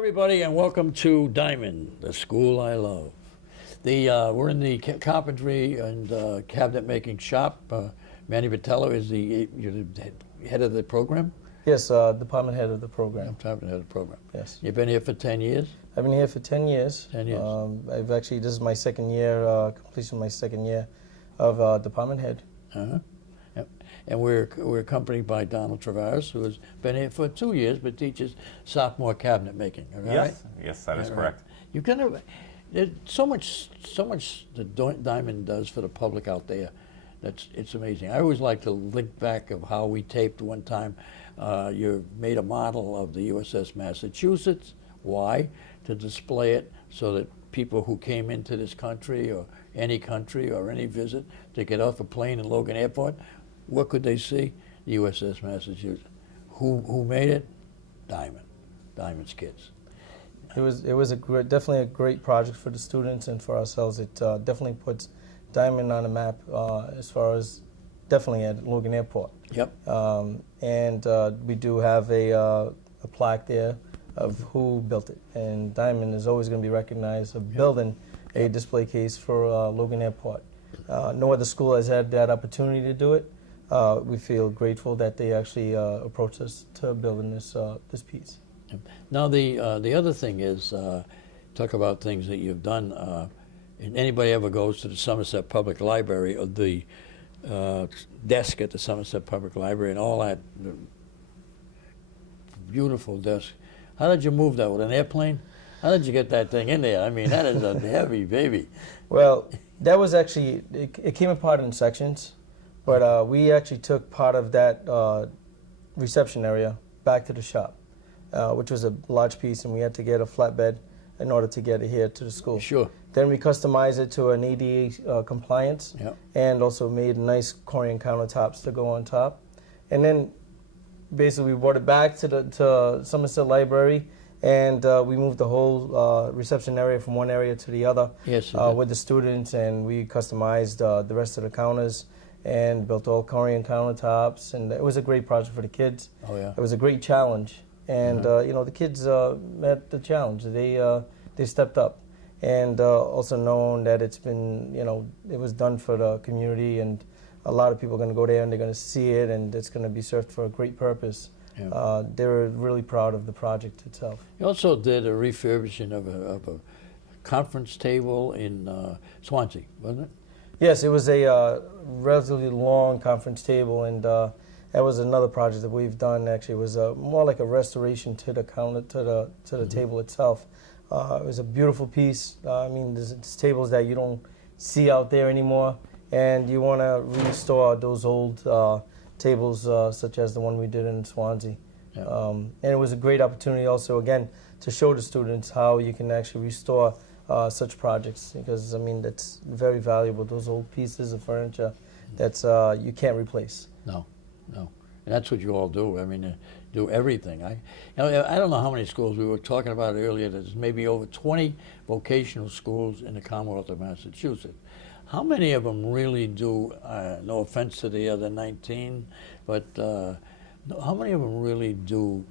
everybody, and welcome to Diman, the school I love. We're in the carpentry and cabinet making shop. Manny Vitello is you're the head of the program? Yes, department head of the program. Department head of the program. Yes. You've been here for 10 years? I've been here for 10 years. 10 years. This is my second year, completion of my second year of department head. Uh-huh. Yep. And we're accompanied by Donald Travaris, who has been here for 2 years, but teaches sophomore cabinet making. Right? Yes, yes, that is correct. You're gonna. There's so much that Diman does for the public out there. It's amazing. I always like to link back of how we taped one time. You made a model of the USS Massachusetts. Why? To display it so that people who came into this country or any visit to get off a plane in Logan Airport, what could they see? The USS Massachusetts. Who made it? Diman's kids. It was definitely a great project for the students and for ourselves. It definitely puts Diman on the map as far as definitely at Logan Airport. Yep. And we do have a plaque there of who built it. And Diman is always going to be recognized of building a display case for Logan Airport. No other school has had that opportunity to do it. We feel grateful that they actually approached us to building this piece. Now the other thing is, talk about things that you've done. And anybody ever goes to the Somerset Public Library or the desk at the Somerset Public Library and all that beautiful desk. How did you move that, with an airplane? How did you get that thing in there? I mean, that is a heavy baby. Well, that was actually, it came apart in sections, but we actually took part of that reception area back to the shop, which was a large piece, and we had to get a flatbed in order to get it here to the school. Sure. Then we customized it to an ADA compliance, and also made nice Corian countertops to go on top. And then basically we brought it back to Somerset Library, and we moved the whole reception area from one area to the other with the students, and we customized the rest of the counters and built all Corian countertops, and it was a great project for the kids. Oh yeah. It was a great challenge, and you know, the kids met the challenge. They stepped up, and also known that it's been, you know, it was done for the community, and a lot of people are going to go there and they're going to see it, and it's going to be served for a great purpose. Yeah. They were really proud of the project itself. You also did a refurbishing of a conference table in Swansea, wasn't it? Yes, it was a relatively long conference table, and that was another project that we've done. Actually, it was more like a restoration to the counter, to the table itself. It was a beautiful piece. I mean, there's tables that you don't see out there anymore, and you want to restore those old tables such as the one we did in Swansea. Yeah. And it was a great opportunity also, again, to show the students how you can actually restore such projects, because, I mean, that's very valuable, those old pieces of furniture that's you can't replace. No, no. And that's what you all do. I mean, do everything. I don't know how many schools, we were talking about earlier, there's maybe over 20 vocational schools in the Commonwealth of Massachusetts. How many of them really do, no offense to the other 19, but how many of them really do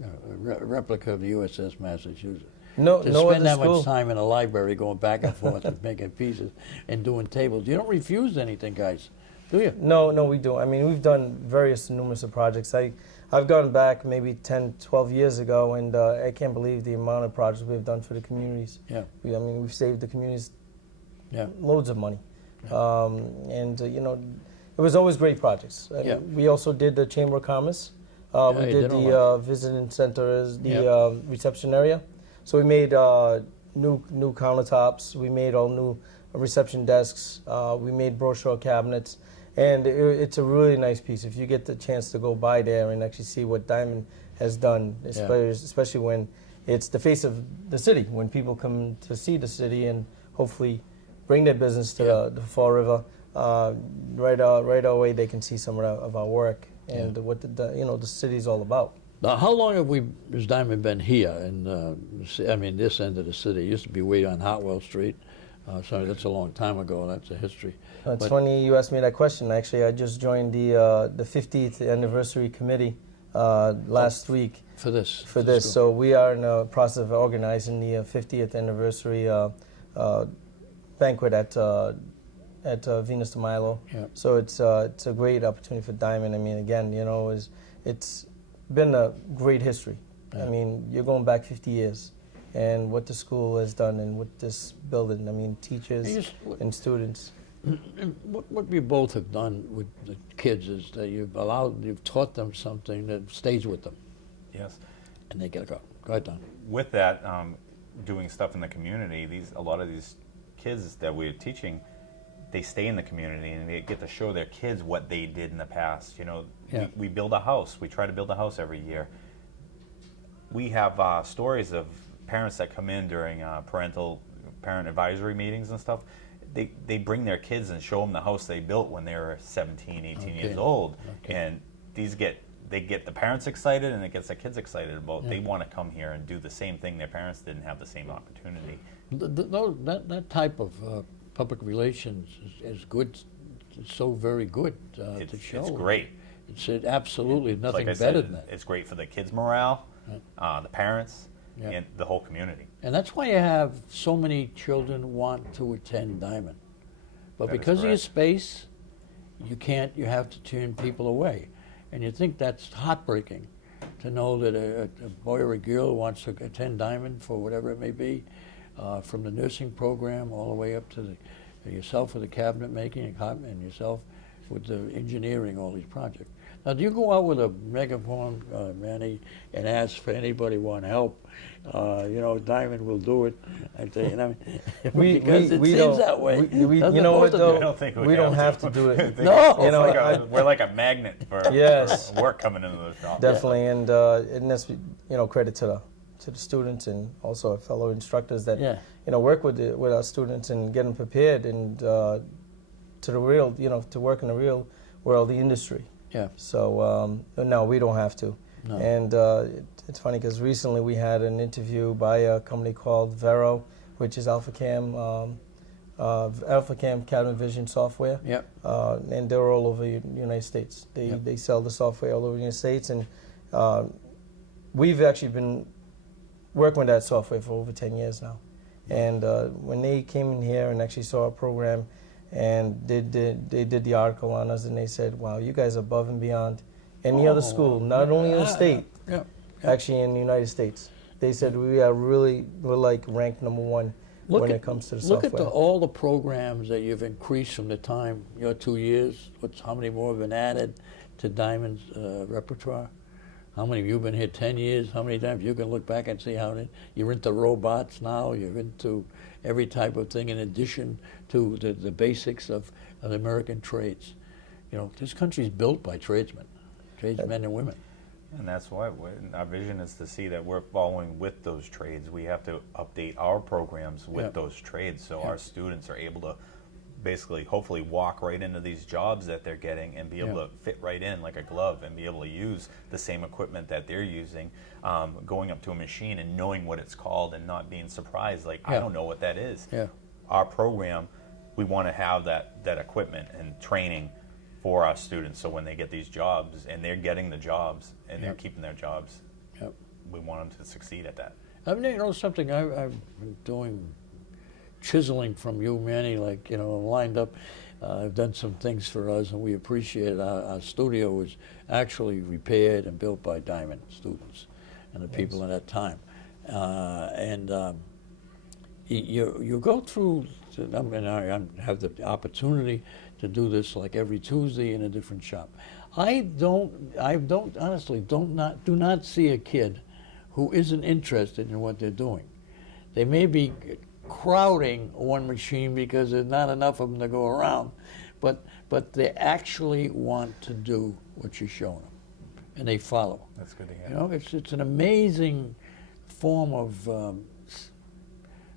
a replica of the USS Massachusetts? No, to spend that much time in a library going back and forth and making pieces and doing tables. You don't refuse anything, guys, do you? No, we do. I mean, we've done numerous of projects. I've gone back maybe 10, 12 years ago, and I can't believe the amount of projects we've done for the communities. Yeah. I mean, we've saved the communities loads of money. Yeah. And, you know, it was always great projects. We also did the Chamber of Commerce. We did the visiting center, the reception area. So we made new countertops. We made all new reception desks. We made brochure cabinets. And it's a really nice piece. If you get the chance to go by there and actually see what Diman has done, especially when it's the face of the city, when people come to see the city and hopefully bring their business to the Fall River, right away they can see some of our work and what the city's all about. Now, how long has Diman been here? I mean, this end of the city. It used to be way on Hartwell Street. So that's a long time ago. That's a history. It's funny you asked me that question. Actually, I just joined the 50th anniversary committee last week. For this? For this. So we are in the process of organizing the 50th anniversary banquet at Venus de Milo. Yeah. So it's a great opportunity for Diman. I mean, again, you know, it's been a great history. Yeah. I mean, you're going back 50 years, and what the school has done, and what this building. I mean, teachers and students. What we both have done with the kids is that you've taught them something that stays with them. Yes. And they get to go. Go ahead, Don. With that, doing stuff in the community, a lot of these kids that we're teaching, they stay in the community and they get to show their kids what they did in the past. You know, Yeah. we build a house. We try to build a house every year. We have stories of parents that come in during parent advisory meetings and stuff. They bring their kids and show them the house they built when they were 17, 18 years old. Okay. And they get the parents excited, and it gets the kids excited about. They want to come here and do the same thing. Their parents didn't have the same opportunity. That type of public relations is good. It's so very good to show. It's great. It's absolutely nothing like better than that. It's great for the kids' morale, the parents, and the whole community. And that's why you have so many children want to attend Diman. But because of your space, you have to turn people away. And you think that's heartbreaking to know that a boy or a girl wants to attend Diman for whatever it may be, from the nursing program all the way up to yourself with the cabinet making and yourself with the engineering, all these projects. Now, do you go out with a megaphone, Manny, and ask for anybody want help? You know, Diman will do it. I tell you, because it seems that way. You know what, though? I don't think we don't have to do it. No, you know, we're like a magnet for work coming into the shop. Definitely, and that's, you know, credit to the students and also our fellow instructors that you know, work with our students and get them prepared and to the real, you know, to work in the real world, the industry. Yeah. So no, we don't have to. No. And it's funny because recently we had an interview by a company called Vero, which is AlphaCam Cabinet Vision software. Yep. And they're all over the United States. They sell the software all over the United States, and we've actually been working with that software for over 10 years now. And when they came in here and actually saw our program, and they did the article on us, and they said, wow, you guys are above and beyond any other school, not only in the state, actually in the United States. They said we're like ranked #1 when it comes to the software. Look at all the programs that you've increased from the time, your 2 years. How many more have been added to Diman's repertoire? How many of you have been here 10 years? How many times you can look back and see how you're into robots now, you're into every type of thing in addition to the basics of the American trades. You know, this country's built by tradesmen and women. And that's why our vision is to see that we're following with those trades. We have to update our programs with those trades so our students are able to basically, hopefully, walk right into these jobs that they're getting and be able to fit right in like a glove and be able to use the same equipment that they're using, going up to a machine and knowing what it's called and not being surprised, like, I don't know what that is. Our program, we want to have that equipment and training for our students, so when they get these jobs and they're getting the jobs and they're keeping their jobs, we want them to succeed at that. I mean, you know, something I've been doing, chiseling from you, Manny, like, you know, lined up. I've done some things for us, and we appreciate it. Our studio was actually repaired and built by Diman students and the people in that time. You go through, I mean, I have the opportunity to do this like every Tuesday in a different shop. I honestly do not see a kid who isn't interested in what they're doing. They may be crowding one machine because there's not enough of them to go around, but they actually want to do what you're showing them, and they follow. That's good to hear. You know, it's an amazing form of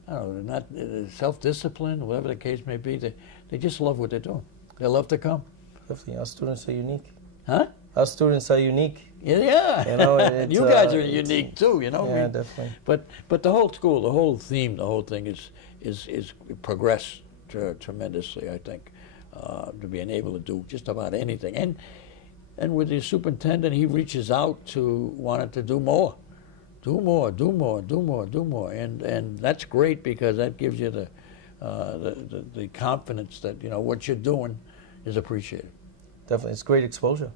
I don't know, not self-discipline, whatever the case may be. They just love what they're doing. They love to come. Definitely, our students are unique. Huh? Our students are unique. Yeah. You know, you guys are unique too. You know. Yeah, definitely. But the whole school, the whole theme, the whole thing is progressed tremendously. I think to being able to do just about anything. And And with the superintendent, he reaches out to wanting to do more. Do more, do more, do more, do more. And that's great because that gives you the confidence that, you know, what you're doing is appreciated. Definitely, it's great exposure.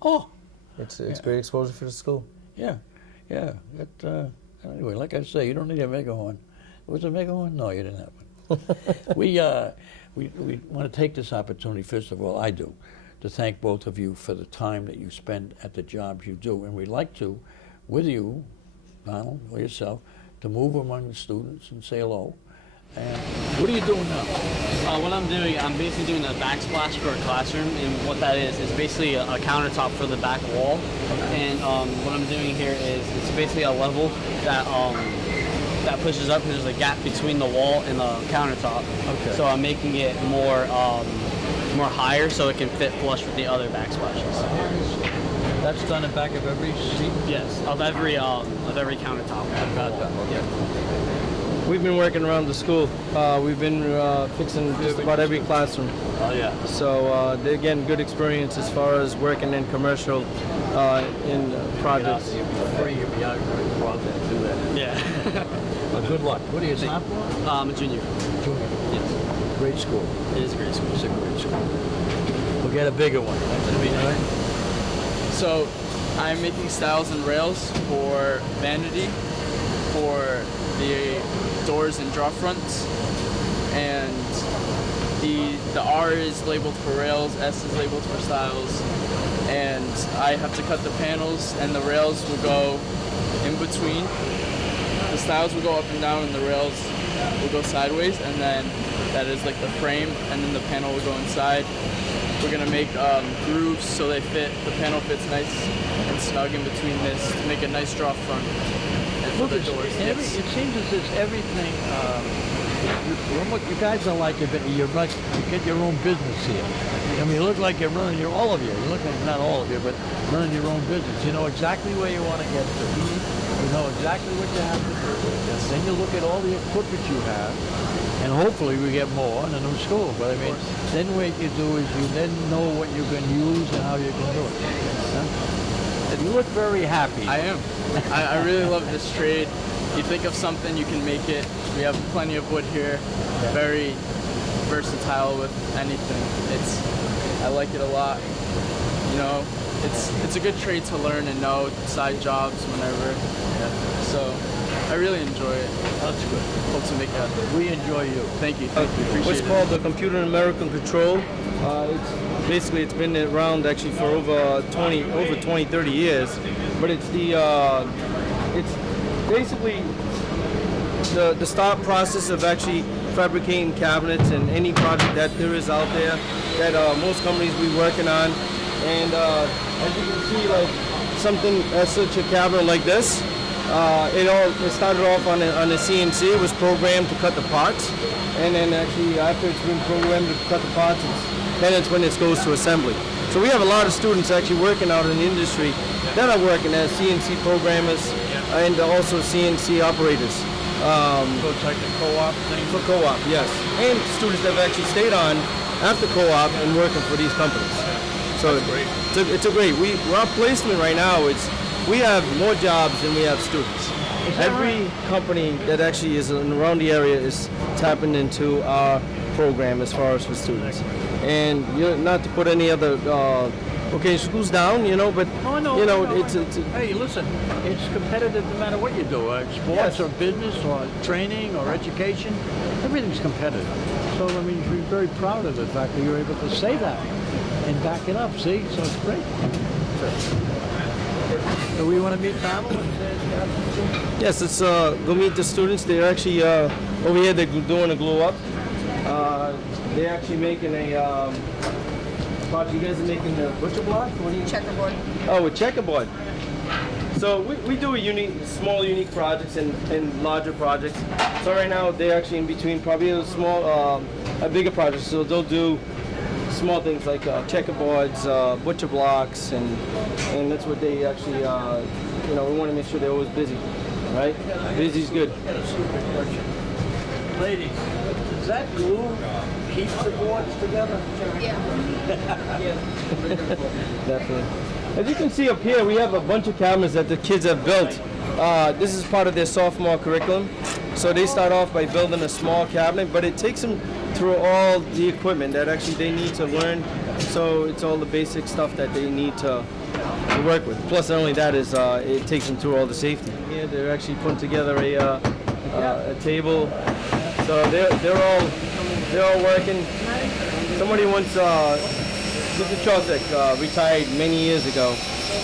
Oh, It's great exposure for the school. yeah, yeah. Anyway, like I say, you don't need a megahorn. Was it a megahorn? No, you didn't have one. We want to take this opportunity, first of all, I do, to thank both of you for the time that you spend at the jobs you do. And we'd like to, with you, Donald, or yourself, to move among the students and say hello. And what are you doing now? What I'm doing, I'm basically doing a backsplash for a classroom, and what that is basically a countertop for the back wall. And what I'm doing here is it's basically a level that that pushes up because there's a gap between the wall and the countertop. Okay. So I'm making it more higher so it can fit flush with the other backsplashes. That's done in back of every seat? Yes, of every countertop. Okay. We've been working around the school. We've been fixing just about every classroom. Oh, yeah. So they're getting good experience as far as working in commercial in projects. You'll be free, you'll be out there out there to do that. Yeah. Well, good luck. What are you, sophomore? I'm a junior. Junior. Yes. Great school. It is a great school. It's a great school. We'll get a bigger one. That's gonna be nice. So I'm making stiles and rails for vanity, for the doors and draw fronts, and the R is labeled for rails, S is labeled for stiles, and I have to cut the panels, and the rails will go in between. The stiles will go up and down, and the rails will go sideways, and then that is like the frame, and then the panel will go inside. We're gonna make grooves so they fit. The panel fits nice and snug in between this to make a nice draw front. And for Look, the doors, it seems as if everything, you guys are like, you get your own business here. I mean, you look like you're running you look like, not all of you, but running your own business. You know exactly where you want to get to. You know exactly what you have to do. And then you look at all the equipment you have, and hopefully we get more in the new school. But I mean, then what you do is you then know what you can use and how you can do it. Huh? You look very happy. I am. I really love this trade. You think of something, you can make it. We have plenty of wood here. Very versatile with anything. I like it a lot. You know, it's a good trade to learn and know, side jobs whenever. So I really enjoy it. That's good. Hope to make it. We enjoy you. Thank you. Appreciate What's it. called the computer numerical control. It's been around actually for over 20, 30 years. But it's it's basically the start process of actually fabricating cabinets and any project that there is out there that most companies be working on. And as you can see, like something as such a cabinet like this, it started off on a CNC. It was programmed to cut the parts, and then actually after it's been programmed to cut the parts, then it's when it goes to assembly. So we have a lot of students actually working out in the industry that are working as CNC programmers and also CNC operators. So it's like the co-op thing? For co-op, yes. And students that have actually stayed on after co-op and working for these companies. So it's a great. Our placement right now, we have more jobs than we have students. Every company that actually is around the area is tapping into our program as far as for students. And not to put any other vocational schools down, but it's Hey, listen, it's competitive no matter what you do, sports or business or training or education, everything's competitive. So, I mean, you should be very proud of the fact that you're able to say that and back it up, see? So it's great. So we want to meet Donald? Yes, let's go meet the students. They're actually, over here, they're doing a glow up. They're actually making a, you guys are making the butcher block? What do you? Checkerboard. Oh, a checkerboard. So we do small unique projects and larger projects. So right now they're actually in between probably a bigger project. So they'll do small things like checkerboards, butcher blocks, and that's what they actually, we want to make sure they're always busy, right? Busy's good. Ladies, is that glue keep the boards together? Definitely. As you can see up here, we have a bunch of cabinets that the kids have built. This is part of their sophomore curriculum. So they start off by building a small cabinet, but it takes them through all the equipment that actually they need to learn. So it's all the basic stuff that they need to work with. Plus, not only that is it takes them through all the safety. Yeah, they're actually putting together a table. So they're all working. Somebody once, Mr. Chosek, retired many years ago,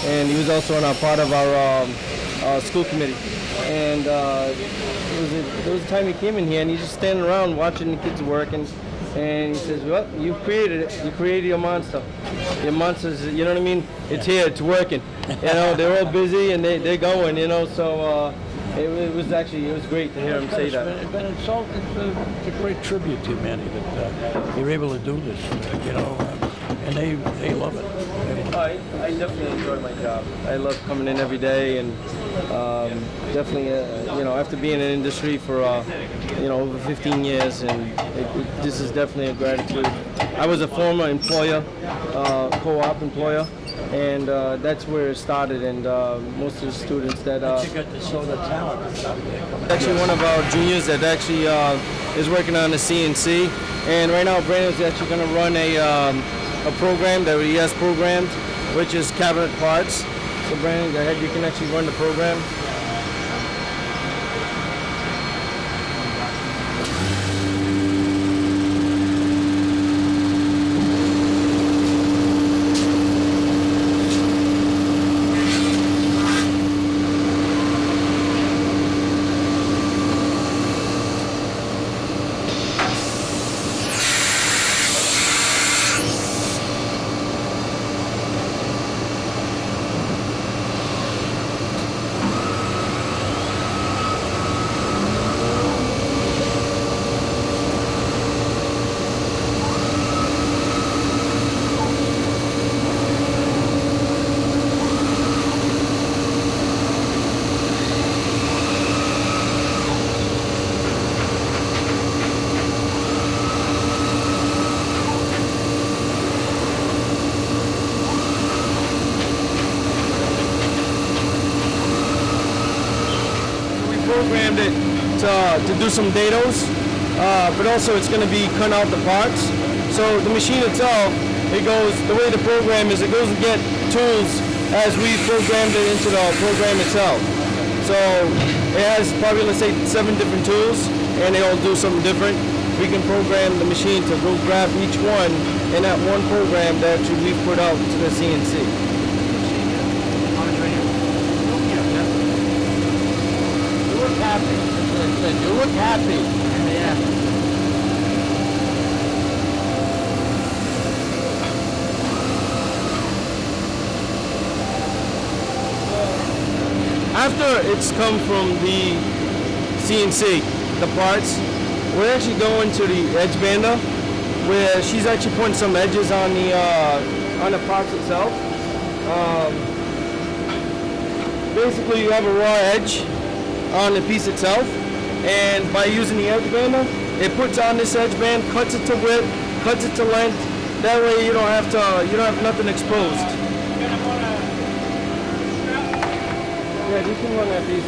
and he was also on a part of our school committee. And there was a time he came in here, and he's just standing around watching the kids working. And he says, "Well, you created it. You created your monster. Your monster's, you know what I mean? It's here. It's working. You know, they're all busy and they're going. You know, so." It was great to hear him say that. It's a great tribute to humanity that you're able to do this, you know, and they love it. I definitely enjoy my job. I love coming in every day, and definitely, you know, after being in the industry for, you know, over 15 years, and this is definitely a gratitude. I was a former employer, co-op employer. And that's where it started, and most of the students that you got to show the talent that's out there. Actually, one of our juniors that actually is working on the CNC, and right now Brandon's actually going to run a program that he has programmed, which is cabinet parts. So Brandon, go ahead, you can actually run the program. Programmed it to do some dados, but also it's going to be cutting out the parts. So the machine itself, it goes, the way the program is, it goes and get tools as we programmed it into the program itself. So it has probably, let's say, 7 different tools, and they all do something different. We can program the machine to go grab each one in that one program that we've put out to the CNC. You look happy. Yeah. After it's come from the CNC, the parts, we're actually going to the edge bander, where she's actually putting some edges on the parts itself. Basically, you have a raw edge on the piece itself, and by using the edge bander, it puts on this edge band, cuts it to width, cuts it to length. That way you don't have nothing exposed. Yeah, you can run that piece.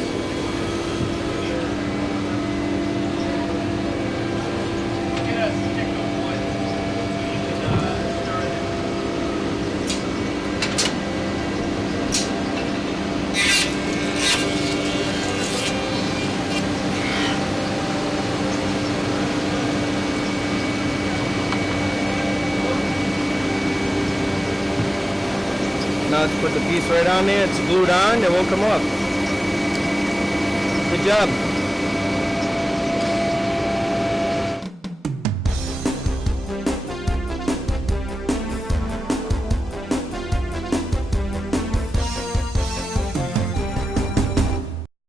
Now let's put the piece right on there, it's glued on, it won't come off. Good job.